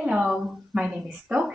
Hello, my name is Tok.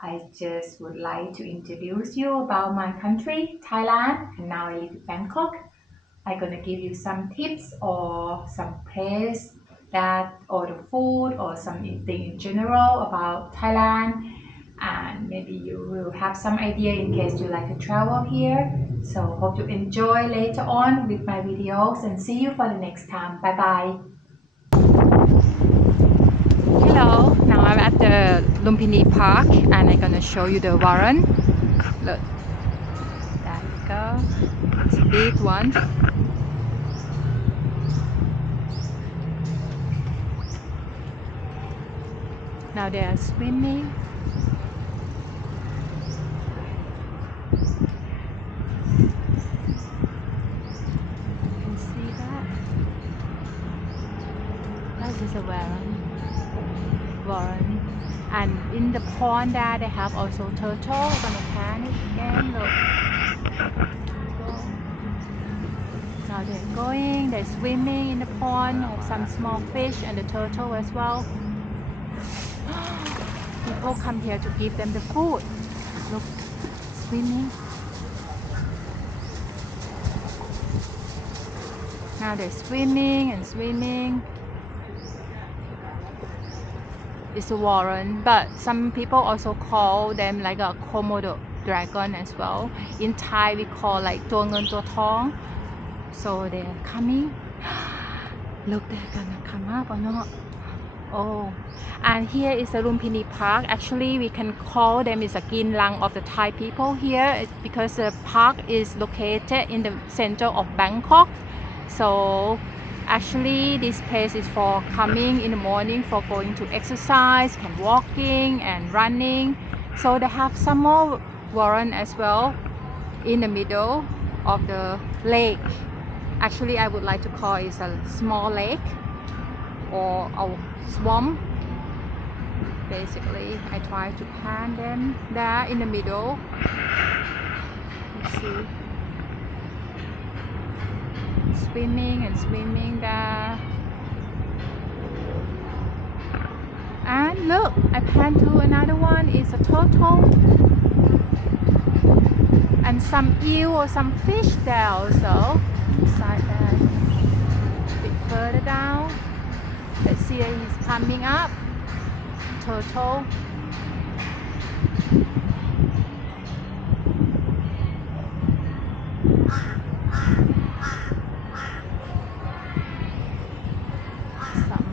I just would like to introduce you about my country, Thailand, and now I live in Bangkok. I'm gonna give you some tips or some place that or the food or something in general about Thailand, and maybe you will have some idea in case you like to travel here. So hope you enjoy later on with my videos and see you for the next time. Bye bye. Hello, now I'm at the Lumpini Park and I'm gonna show you the Waran. Look, there you go. It's a big one. Now they are swimming. You can see that. That is a Waran. And in the pond there they have also turtle. I'm gonna pan it again. Look. Now they're going, they're swimming in the pond, have some small fish and the turtle as well. People come here to give them the food. Look, swimming. Now they're swimming and swimming. It's a Waran, but some people also call them like a Komodo Dragon as well. In Thai we call like ตัวเงินตัวทอง. So they're coming. Look, they're gonna come up or not? Oh, and here is the Lumpini Park. Actually, we can call them is a kin lang of the Thai people here because the park is located in the center of Bangkok. So actually this place is for coming in the morning for going to exercise and walking and running. So they have some more Waran as well in the middle of the lake. Actually I would like to call it a small lake or a swamp. Basically I try to pan them there in the middle. Let's see, swimming and swimming there. And look, I pan to another one. Is a turtle and some eel or some fish there also inside there. A bit further down, let's see that he's coming up. Turtle. Some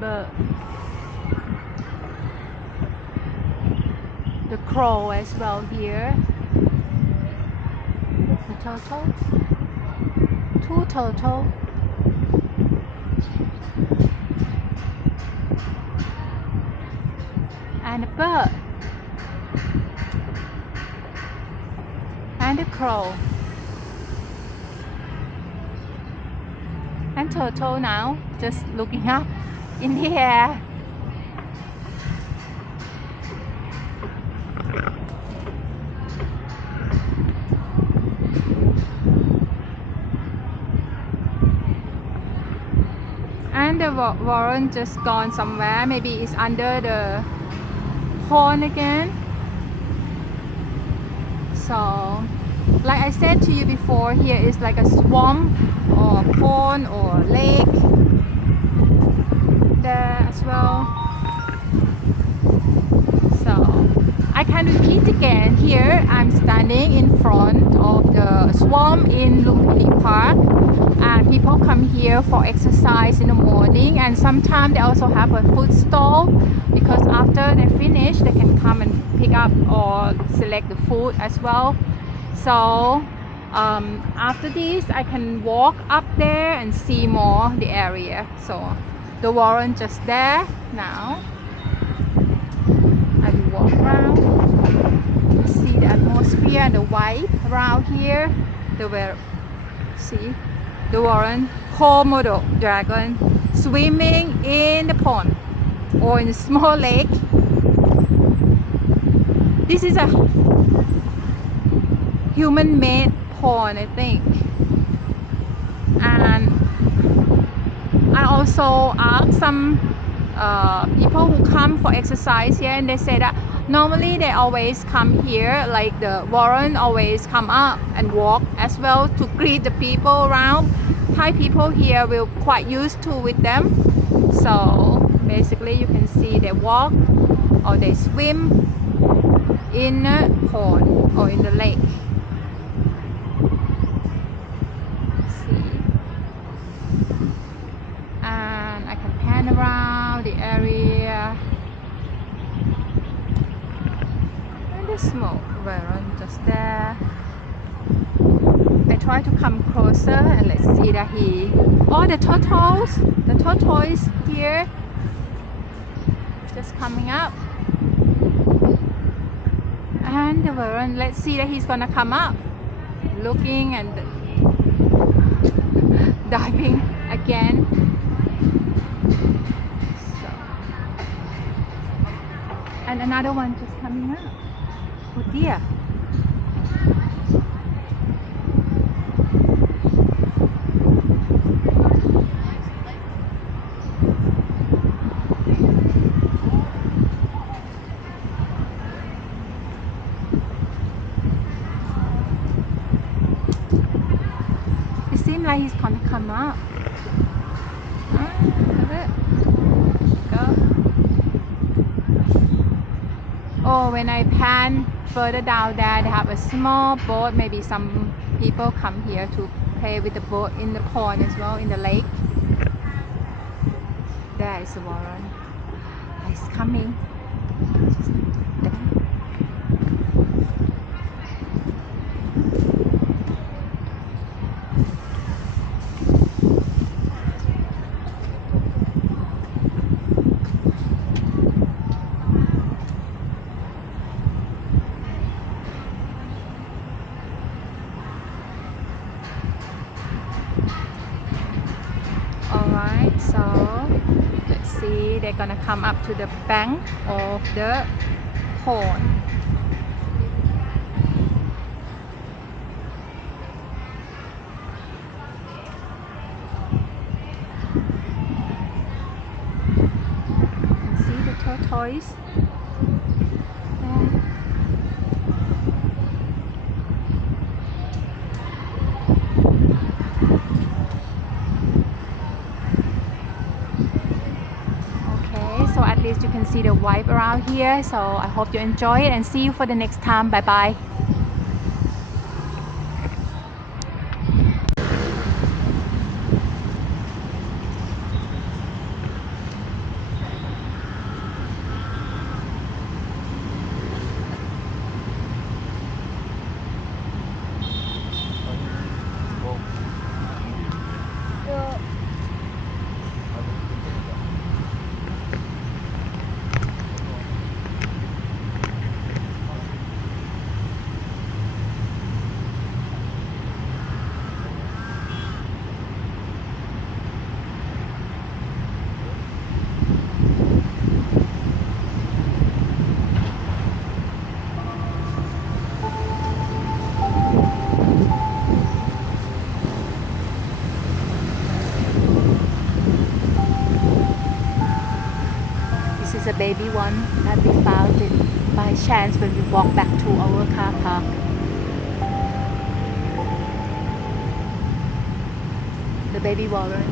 bird. The crow as well here. The turtle. Two turtle. And a bird. And a crow. And turtle now just looking up in the air. And the Waran just gone somewhere. Maybe it's under the pond again. So like I said to you before, here is like a swamp or pond or lake there as well. So I can repeat again. Here I'm standing in front of the swamp in Lumpini Park, and people come here for exercise in the morning, and sometimes they also have a food stall because after they finish they can come and pick up or select the food as well. So after this I can walk up there and see more the area. So the Waran just there now. I will walk around, see the atmosphere and the vibe around here. See the Waran Komodo Dragon swimming in the pond or in a small lake. This is a human-made pond, I think. And I also asked some people who come for exercise here, and they say that normally they always come here, like the Waran always come up and walk as well to greet the people around. Thai people here will quite used to with them. So basically you can see they walk or they swim in a pond or in the lake. See, and I can pan around the area. And the smoke Waran just there. I try to come closer and let's see that the tortoise here just coming up. And the Waran, let's see that he's gonna come up, looking and diving again. So, and another one just coming up. Oh dear. It seems like he's gonna come up. Look at it. Go. Oh, when I pan further down there, they have a small boat. Maybe some people come here to play with the boat in the pond as well, in the lake. There is the Waran. He's coming. Alright, so let's see, they're gonna come up to the bank of the pond. You can see the tortoise. Okay, so at least you can see the vibe around here. So I hope you enjoy it and see you for the next time. Bye bye. This is a baby one that we found it by chance when we walked back to our car park. The baby Waran.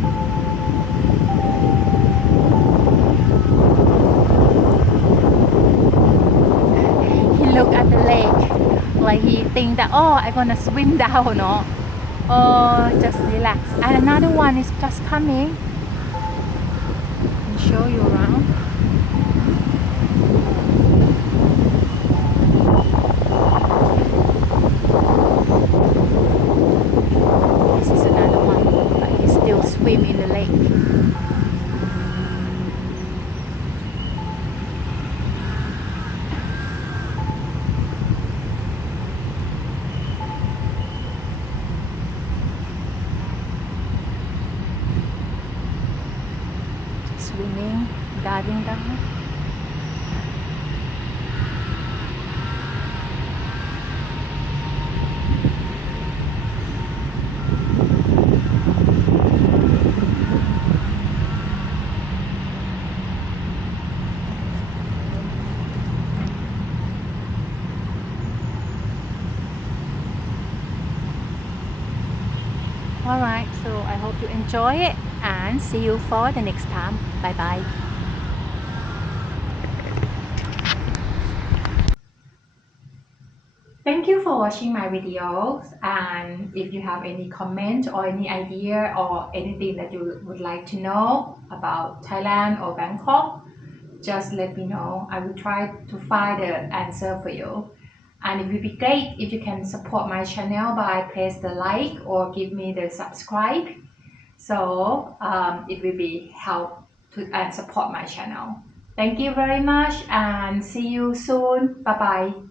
He looked at the lake like he think that, oh, I'm gonna swim down, no? Oh, just relax. And another one is just coming. I'll show you around. This is another one, but he still swim in the lake. Swimming, diving down. you enjoy it, and see you for the next time. Bye bye. Thank you for watching my videos, and if you have any comment or any idea or anything that you would like to know about Thailand or Bangkok, just let me know. I will try to find the answer for you. And it will be great if you can support my channel by press the like or give me the subscribe. So it will be help to and support my channel. Thank you very much and see you soon. Bye bye.